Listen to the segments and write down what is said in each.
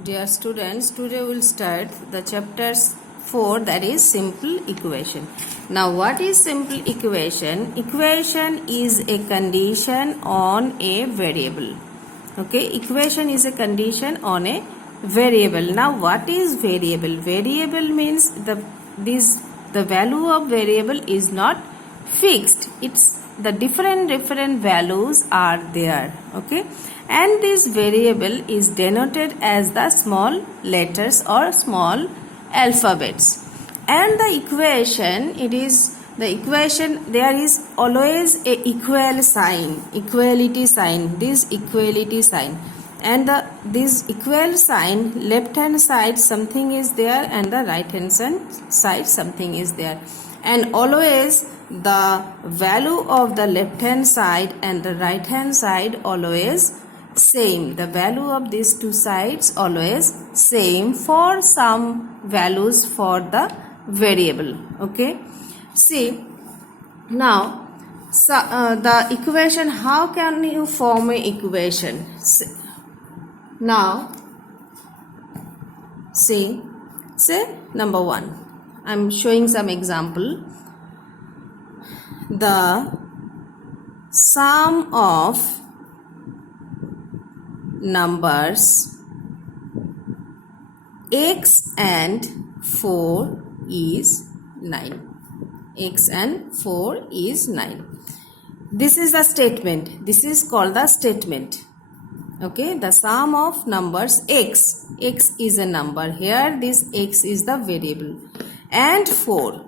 Dear students, today we'll start the chapter 4, that is simple equation. Now what is simple equation? Equation is a condition on a variable. Okay, equation is a condition on a variable. Now what is variable? Variable means the value of variable is not fixed. It's the different values are there. Okay, and this variable is denoted as the small letters or small alphabets. And the equation, there is always a equal sign, equality sign, this equality sign, and this equal sign, left hand side something is there and the right hand side something is there, and always the value of the left hand side and the right hand side always same. The value of these two sides always same for some values for the variable. Okay, see now, the equation, how can you form a equation? Now see, say number 1, I am showing some example. The sum of numbers x and 4 is 9. X and 4 is 9. This is the statement. This is called the statement. Okay, the sum of numbers x. X is a number. Here this x is the variable. And 4.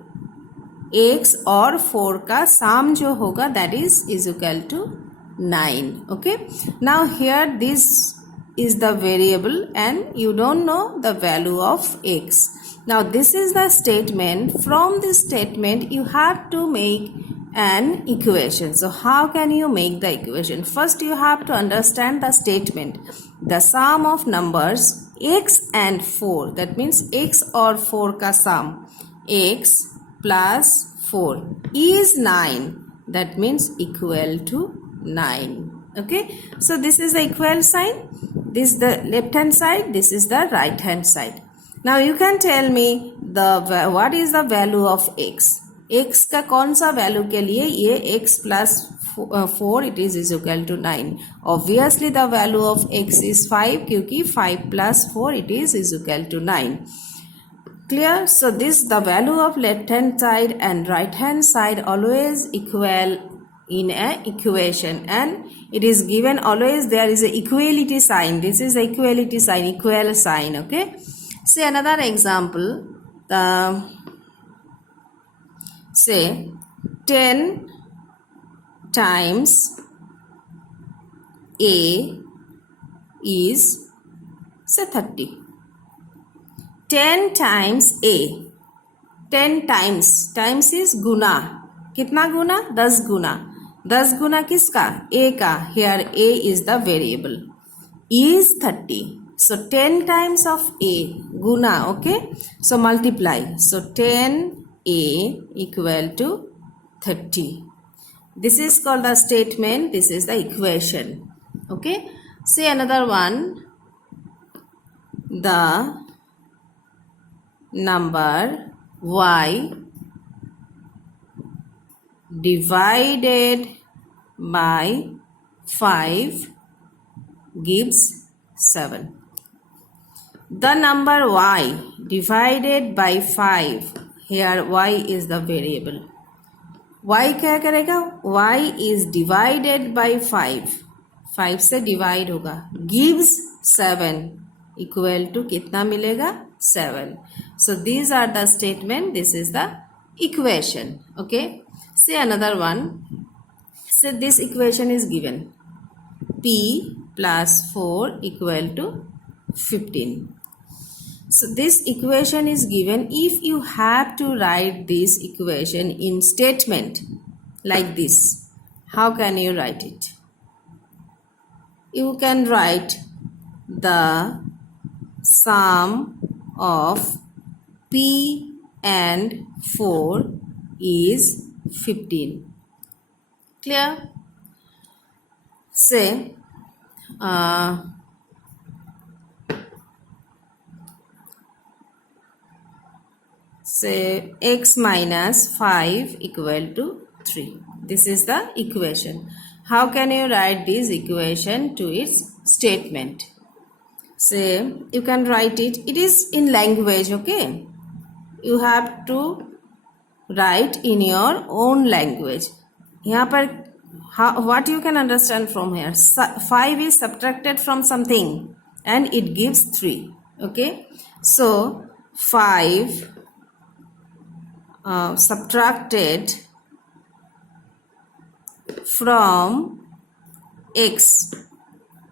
X और 4 का sum जो होगा that is equal to 9. Okay, now here this is the variable and you don't know the value of x. Now this is the statement. From this statement you have to make an equation. So how can you make the equation? First you have to understand the statement. The sum of numbers x and 4, that means x और 4 का sum, x plus 4 is 9, that means equal to 9. Okay, so this is the equal sign, this is the left hand side, this is the right hand side. Now you can tell me what is the value of x. x का कौन सा value के लिए? ये x plus 4 it is equal to 9. Obviously the value of x is 5 क्योंकि 5 plus 4 it is equal to 9. Clear? So this, the value of left hand side and right hand side always equal in a equation, and it is given always there is a equality sign. This is a equality sign, equal sign. Okay, say another example. Say 10 times a is say 30. 10 times a, 10 times is गुना. कितना गुना? 10 गुना. 10 गुना किसका? a का. Here a is the variable. Is 30. So 10 times of a Guna. Okay, so multiply. So 10 a equal to 30. This is called the statement. This is the equation. Okay, say another one. The number y divided by 5 gives 7. The number y divided by 5, here y is the variable. y क्या करेगा? y is divided by 5. 5 से divide होगा. Gives 7. Equal to कितना मिलेगा? 7. So these are the statement. This is the equation. Okay, say another one. So this equation is given. P plus 4 equal to 15. So this equation is given. If you have to write this equation in statement like this, how can you write it? You can write the sum of P and 4 is 15. Clear? Say say x minus 5 equal to 3. This is the equation. How can you write this equation to its statement? Say you can write it. It is in language, okay? You have to write in your own language. यहाँ पर what you can understand from here? 5 is subtracted from something and it gives 3. Okay, so 5 subtracted from x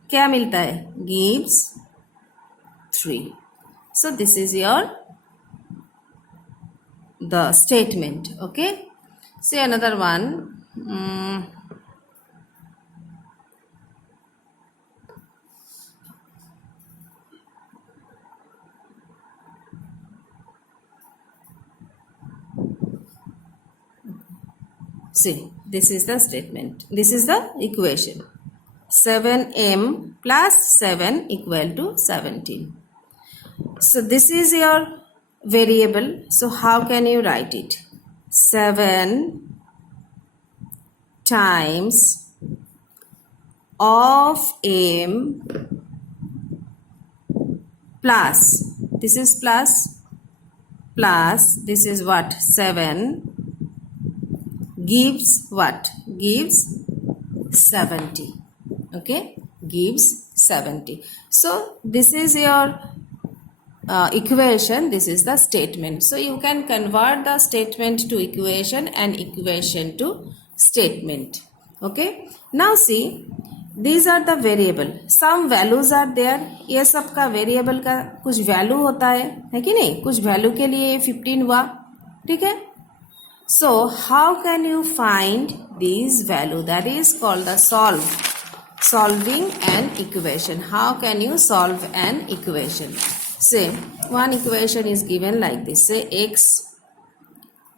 क्या मिलता है? Gives 3. So this is your the statement. Okay, say another one. See, this is the statement. This is the equation. 7m plus 7 equal to 17. So this is your variable. So how can you write it? 7 times of m plus, this is plus this is what? 7 gives what? Gives 70. Okay, gives 70. So this is your equation. This is the statement. So you can convert the statement to equation and equation to statement. Okay, now see, these are the variable. Some values are there. ये सब का variable का कुछ value होता है कि नहीं? कुछ value के लिए 15 हुआ, ठीक है? So how can you find these value? That is called the solving an equation. How can you solve an equation? Say one equation is given like this. Say x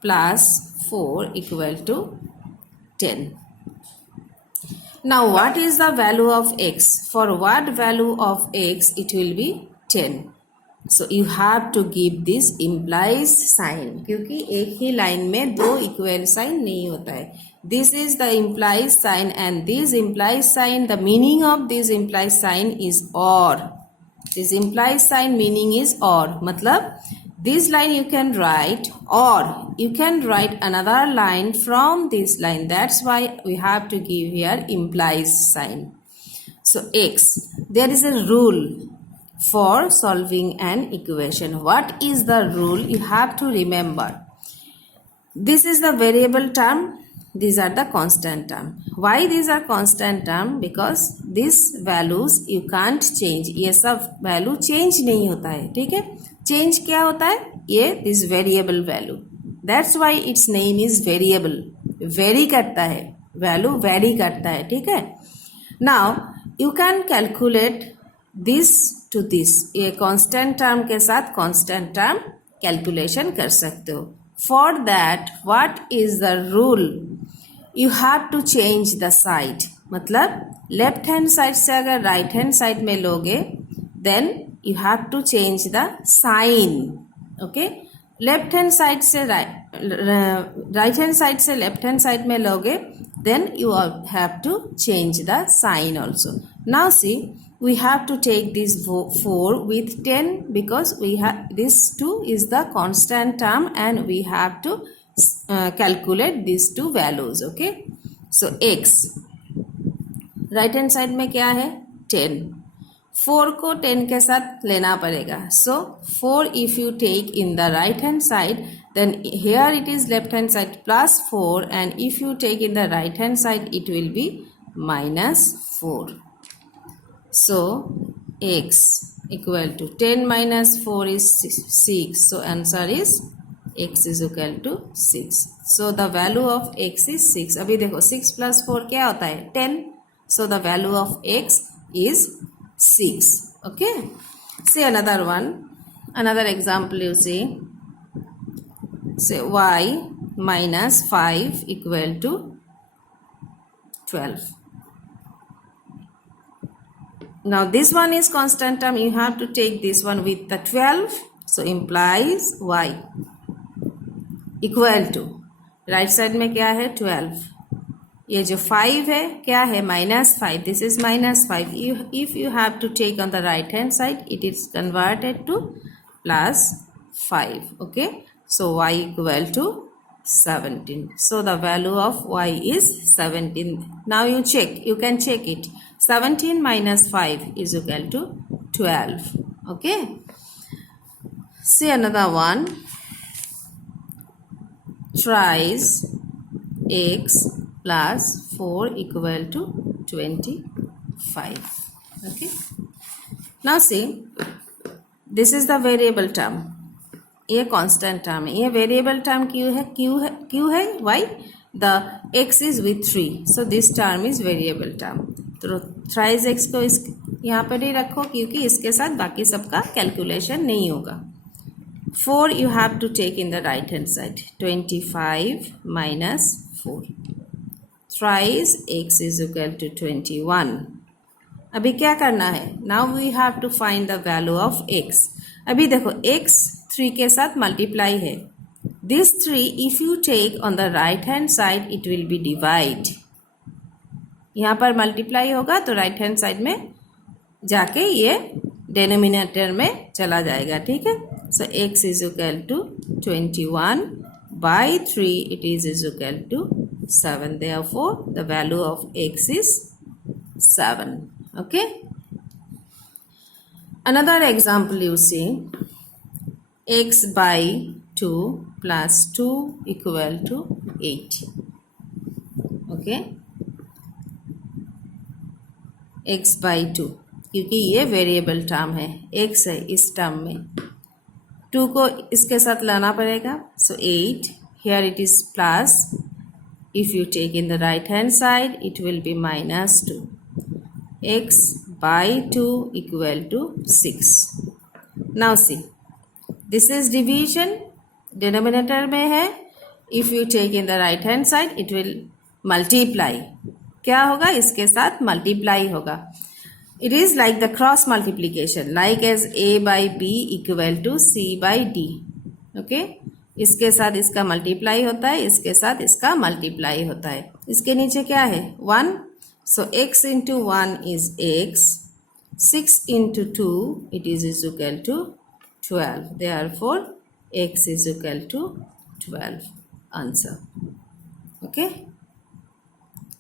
plus 4 equal to 10. Now what is the value of x? For what value of x it will be 10. So you have to give this implies sign, क्योंकि एक ही line में दो equal sign नहीं होता है. This is the implies sign and this implies sign, the meaning of this implies sign is or. This implies sign meaning is or. मतलब this line you can write or you can write another line from this line. That's why we have to give here implies sign. So x, there is a rule for solving an equation. What is the rule? You have to remember. This is the variable term. These are the constant term. Why these are constant term? Because these values you can't change. ये सब value change नहीं होता है, ठीक है? Change क्या होता है? ये this variable value. That's why its name is variable. Vary करता है, value vary करता है, ठीक है? Now you can calculate this to this. ये constant term के साथ constant term calculation कर सकते हो. For that, what is the rule? You have to change the side. मतलब left hand side से अगर right hand side में लोगे, then you have to change the sign. Okay? Left hand side से right hand side से left hand side में लोगे, then you have to change the sign also. Now see, we have to take this 4 with 10 because we have this 2 is the constant term and we have to calculate these two values. Okay, so x right hand side में क्या है? 10. 4 को 10 के साथ लेना पड़ेगा. So 4 if you take in the right hand side, then here it is left hand side plus 4, and if you take in the right hand side it will be minus 4. So x equal to 10 minus 4 is 6. So answer is x is equal to 6. So the value of x is 6. अभी देखो 6 plus 4 क्या होता है? 10. So the value of x is 6. Okay. See another one. Another example you see. Say y minus 5 equal to 12. Now this one is constant term. You have to take this one with the 12. So implies y. Equal to, right side में क्या है 12, ये जो 5 है क्या है -5, this is -5. If you have to take on the right hand side it is converted to +5. Okay, so y equal to 17. So the value of y is 17. Now you check, you can check it. 17 minus 5 is equal to 12. Okay, see another one. Tries x plus 4 equal to 25. Okay, now see, this is the variable term, ये constant term है. ये variable term क्यों है why, the x is with 3, so this term is variable term. तो thrice x को इस यहाँ पर ही रखो क्योंकि इसके साथ बाकी सबका कैलकुलेशन नहीं होगा. 4 you have to take in the right hand side, 25 minus 4. Thrice x is equal to 21. अभी क्या करना है, now we have to find the value of x. अभी देखो x 3 के साथ मल्टीप्लाई है. This 3 if you take on the right hand side it will be divide. यहाँ पर मल्टीप्लाई होगा तो राइट हैंड साइड में जाके ये डिनोमिनेटर में चला जाएगा. ठीक है, so x is equal to 21 by 3 it is equal to 7. Therefore the value of x is 7. Okay, another example you see, x by 2 plus 2 equal to 8. Okay, x by 2 क्योंकि ये वेरिएबल टर्म है, x है इस term में, 2 को इसके साथ लाना पड़ेगा. सो 8 here it is plus, if you take in the right hand side it will be -2. x by 2 equal to 6. Now see, this is division, denominator में है. if you take in the right hand side it will multiply. क्या होगा, इसके साथ multiply होगा. it is like the cross multiplication, like as a by b equal to c by d. okay, इसके साथ इसका मल्टीप्लाई होता है, इसके साथ इसका मल्टीप्लाई होता है. इसके नीचे क्या है 1. So x into 1 is x, 6 into 2 it is equal to 12. Therefore x is equal to 12. Answer. Okay.